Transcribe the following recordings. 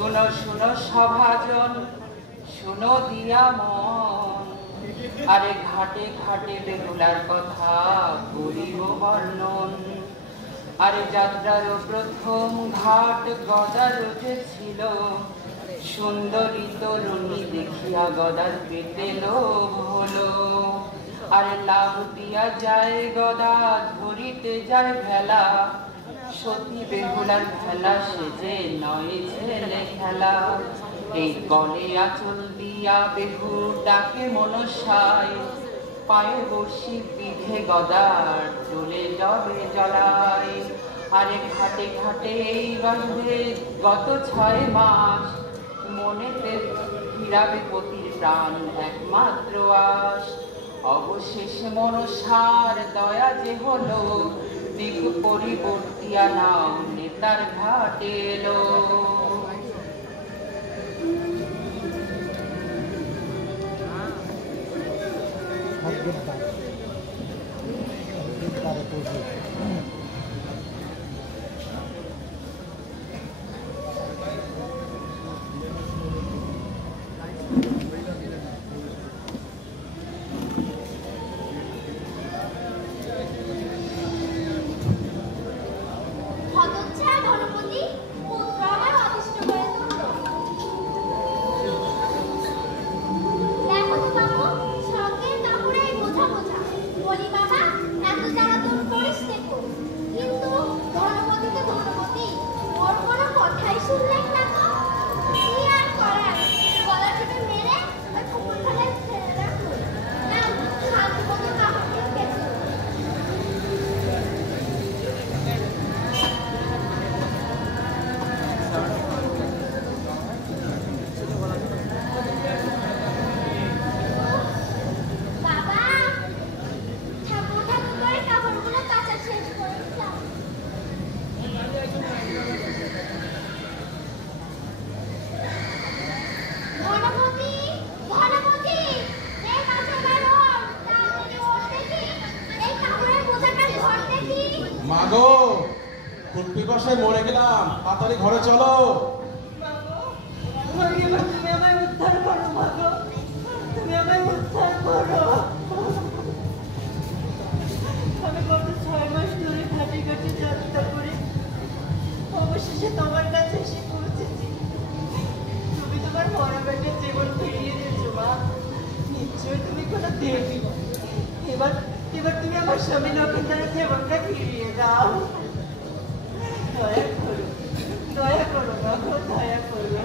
শুনো শুনো সভাজন, শুনো দিয়া মন, আরে ঘাটে ঘাটে বেহুলার কথা করিব বর্ণন। আরে যাত্রার প্রথম ঘাট গদার উঠেছিল, সুন্দরী তরুণী দেখিয়া গদার পেটে লোভ হলো। আরে লাভ দিয়া যায় গদা, ধরিতে যায় ভেলা, সতী বেহুলার খেলা সেজে নয় ছেলে খেলা। এই গলে আঁচল দিয়া বেহু ডাকে মনসায়, পায়ে বসি পিঠে গদার চলে যাবে জলায়। আরে ঘাটে ঘাটে এই বাঁধে গত 6 মাস, মনেতে ফিরাবে পতির প্রাণ একমাত্র আশ। অবশেষে মনসার দয়া যে হলো, দিক পরিবর্তিয়া নাও নেতার ঘাটে এলো। মাগো, কুলপি কষায় মরে গেলাম, তাড়াতাড়ি ঘরে চলো। তুমি আমায় উদ্ধার করো মাগো, তুমি আমায় উদ্ধার করো। আমি গত 6 মাস ধরে ঘাটে ঘাটে যাত্রা করে অবশেষে তোমার কাছে এসে পৌঁছেছি। তুমি তোমার মরা বেটার জীবন ফিরিয়ে দিয়েছো মা, নিশ্চয়ই তুমি কোনো দেবী। এবার তুমি আমার স্বামী লক্ষিন্দারের জীবনটা ফিরিয়ে দাও। দয়া করো মাগো, দয়া করো।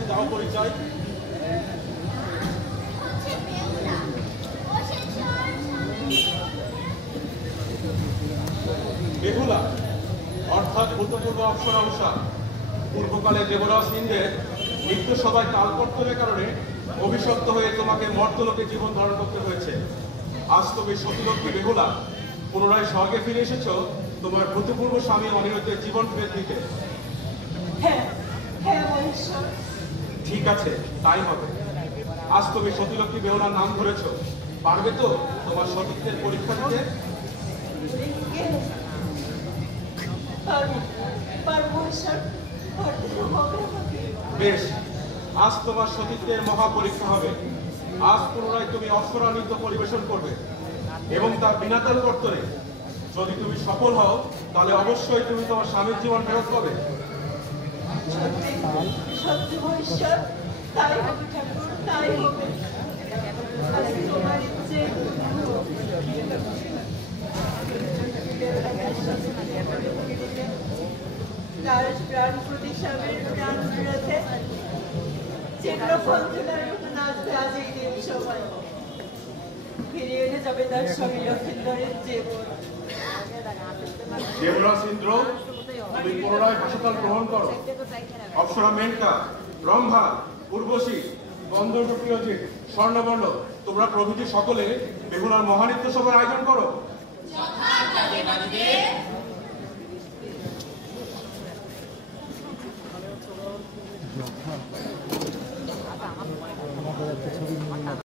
তুমি দাও পরিচয়। বেহুলা অর্থাৎ ভূতপূর্ব অপ্সরা উষা, পূর্বকালে দেবরাজ ইন্দ্রের মৃত্যু সবাই কালকর্তনের কারণে অভিশপ্ত হয়ে তোমাকে মর্তলোকে জীবন ধারণ করতে হয়েছে। আজ তুমি সতীলক্ষ্মী বেহুলা পুনরায় স্বর্গে ফিরে এসেছো তোমার ভূতপূর্ব স্বামী অনিরুদ্ধের জীবন ফেরত দিতে। হ্যাঁ হ্যাঁ মহেশ্বর। ঠিক আছে, তাই হবে। আজ তুমি সতীলক্ষ্মী বেহুলার নাম ধরেছ, পারবে তো তোমার সতীত্বের পরীক্ষা দিতে? বেশ, আজ তোমার সতীত্বের মহা পরীক্ষা হবে। আজ পুনরায় তুমি অপ্সরা নৃত্য পরিবেশন করবে এবং তা বিনা তাল কর্তনে। যদি তুমি সফল হও তাহলে অবশ্যই তুমি তোমার স্বামীর জীবন ফেরত পাবে। সত্যি সত্যি মহেশ্বর, তাই হবে ঠাকুর, তাই হবে। আজ তোমার ইচ্ছে তার প্রাণ প্রতি স্বামীর প্রাণ ফেরাতে যেগুলো ফলচুলার মতো নাচবে আজ এই দিন সবাই। ফিরিয়ে এনে যাবে তার স্বামী লক্ষিন্দরের জীবন। দেবরাজ ইন্দ্র, তুমি পুনরায় ভাষাতল গ্রহণ করো। অপ্সরা মেনকা, রম্ভা, উর্বশী, গন্ধর্ব প্রিয়জিৎ, স্বর্ণবর্ণ, তোমরা প্রভৃতি সকলে বেহুলার মহানৃত্য সভার আয়োজন করো। যথার্থ দেবাদিদেব।